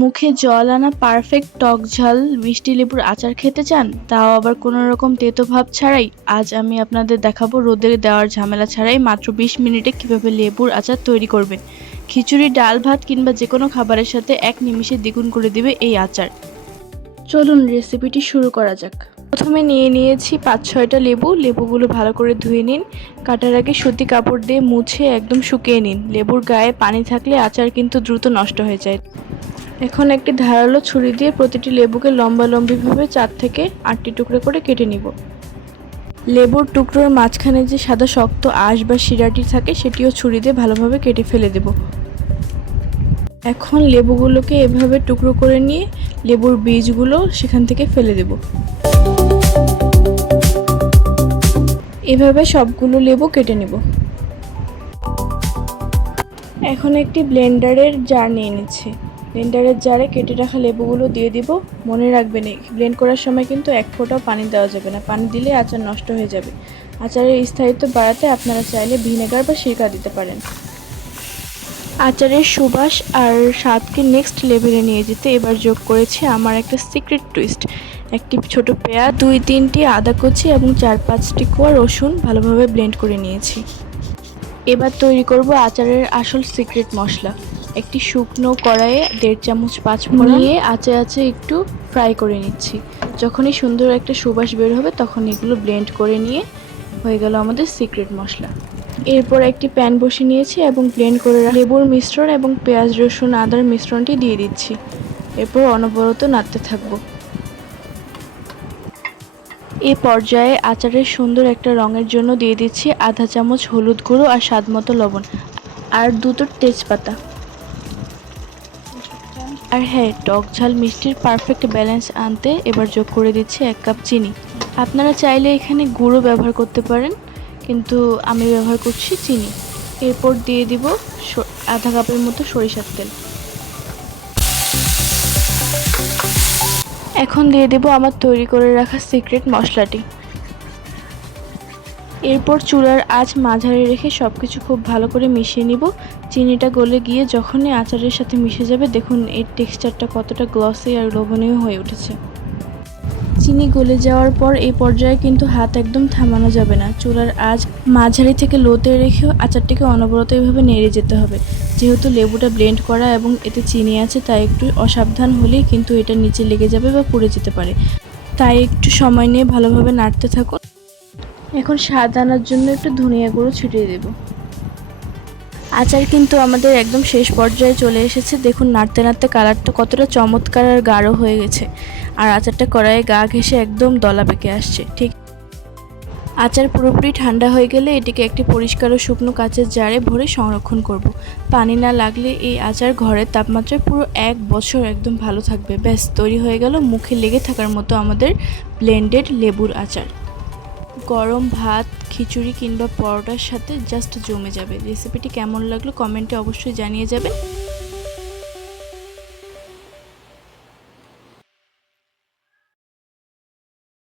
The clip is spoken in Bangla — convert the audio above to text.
মুখে জল আনা পারফেক্ট টক ঝাল মিষ্টি লেবুর আচার খেতে চান, তাও আবার কোনো রকম তেতো ভাব ছাড়াই? আজ আমি আপনাদের দেখাবো রোদে দেওয়ার ঝামেলা ছাড়াই মাত্র 20 মিনিটে কিভাবে লেবুর আচার তৈরি করবেন। খিচুড়ি, ডাল, ভাত কিংবা যে কোনো খাবারের সাথে এক নিমিষে দ্বিগুণ করে দিবে এই আচার। চলুন রেসিপিটি শুরু করা যাক। প্রথমে নিয়ে নিয়েছি 5-6টা লেবু। লেবুগুলো ভালো করে ধুয়ে নিন। কাটার আগে সুতি কাপড় দিয়ে মুছে একদম শুকিয়ে নিন। লেবুর গায়ে পানি থাকলে আচার কিন্তু দ্রুত নষ্ট হয়ে যায়। এখন একটি ধারালো ছুরি দিয়ে প্রতিটি লেবুকে লম্বালম্বিভাবে 4 থেকে 8টি টুকরো করে কেটে নিব। লেবুর টুকরোর মাঝখানে যে সাদা শক্ত আঁশ বা শিরাটি থাকে সেটিও ছুরি দিয়ে ভালোভাবে কেটে ফেলে দেব। এখন লেবুগুলোকে এভাবে টুকরো করে নিয়ে লেবুর বীজগুলো সেখান থেকে ফেলে দেব। এভাবে সবগুলো লেবু কেটে নেব। এখন একটি ব্লেন্ডারের জার নিয়ে নিচ্ছি। ব্লেন্ডারের জারে কেটে রাখা লেবুগুলো দিয়ে দিব। মনে রাখবেন ব্লেন্ড করার সময় কিন্তু এক ফোঁটাও পানি দেওয়া যাবে না, পানি দিলে আচার নষ্ট হয়ে যাবে। আচারের স্থায়িত্ব বাড়াতে আপনারা চাইলে ভিনেগার বা সিরকা দিতে পারেন। আচারের সুবাস আর স্বাদকে নেক্সট লেভেলে নিয়ে যেতে এবার যোগ করেছি আমার একটা সিক্রেট টুইস্ট। একটি ছোট পেঁয়াজ, 2-3টি আদা কুচি এবং 4-5টি কোয়া রসুন ভালোভাবে ব্লেন্ড করে নিয়েছি। এবার তৈরি করব আচারের আসল সিক্রেট মশলা। একটি শুকনো কড়াইয়ে 1.5 চামচ পাঁচফোড়ন নিয়ে আঁচে আঁচে একটু ফ্রাই করে নিচ্ছি। যখনই সুন্দর একটা সুবাস বের হবে তখন এগুলো ব্লেন্ড করে নিয়ে হয়ে গেল আমাদের সিক্রেট মশলা। এরপর একটি প্যান বসিয়ে নিয়েছি এবং ব্লেন্ড করে লেবুর মিশ্রণ এবং পেঁয়াজ, রসুন, আদার মিশ্রণটি দিয়ে দিচ্ছি। এরপর অনবরত নাড়তে থাকবো। এই পর্যায়ে আচারের সুন্দর একটা রঙের জন্য দিয়ে দিচ্ছি আধা চামচ হলুদ গুঁড়ো আর স্বাদমতো লবণ আর 2টো তেজপাতা। আর হ্যাঁ, টক ঝাল মিষ্টির পারফেক্ট ব্যালেন্স আনতে এবার যোগ করে দিচ্ছি 1 কাপ চিনি। আপনারা চাইলে এখানে গুঁড়ো ব্যবহার করতে পারেন, কিন্তু আমি ব্যবহার করছি চিনি। এরপর দিয়ে দিব আধা কাপের মতো সরিষার তেল। এখন দিয়ে দেব আমার তৈরি করে রাখা সিক্রেট মশলাটি। এরপর চুলার আঁচ মাঝারি রেখে সবকিছু খুব ভালো করে মিশিয়ে নিব। চিনিটা গলে গিয়ে যখনই আচারের সাথে মিশে যাবে দেখুন এর টেক্সচারটা কতটা গ্লসি আর লোভনীয় হয়ে উঠেছে। চিনি গলে যাওয়ার পর এই পর্যায়ে কিন্তু হাত একদম থামানো যাবে না। চুলার আঁচ মাঝারি থেকে লোতে রেখেও আচারটিকে অনবরত এভাবে নেড়ে যেতে হবে। যেহেতু লেবুটা ব্লেন্ড করা এবং এতে চিনি আছে, তাই একটু অসাবধান হলেই কিন্তু এটা নিচে লেগে যাবে বা পুড়ে যেতে পারে। তাই একটু সময় নিয়ে ভালোভাবে নাড়তে থাকুন। এখন স্বাদ আনার জন্য একটু ধনিয়া গুঁড়ো ছিটিয়ে দেব। আচার কিন্তু আমাদের একদম শেষ পর্যায়ে চলে এসেছে। দেখুন নাড়তে নাড়তে কালারটা কতটা চমৎকার আর গাঢ় হয়ে গেছে, আর আচারটা কড়াইয়ে গা ঘেঁষে একদম দলা পেকে আসছে। ঠিক আচার পুরোপুরি ঠান্ডা হয়ে গেলে এটিকে একটি পরিষ্কার ও শুকনো কাচের জারে ভরে সংরক্ষণ করব। পানি না লাগলে এই আচার ঘরের তাপমাত্রায় পুরো 1 বছর একদম ভালো থাকবে। ব্যাস তৈরি হয়ে গেল মুখে লেগে থাকার মতো আমাদের ব্লেন্ডেড লেবুর আচার। গরম ভাত, খিচুড়ি কিংবা পরোটার সাথে জাস্ট জমে যাবে। রেসিপিটি কেমন লাগলো কমেন্টে অবশ্যই জানিয়ে যাবেন।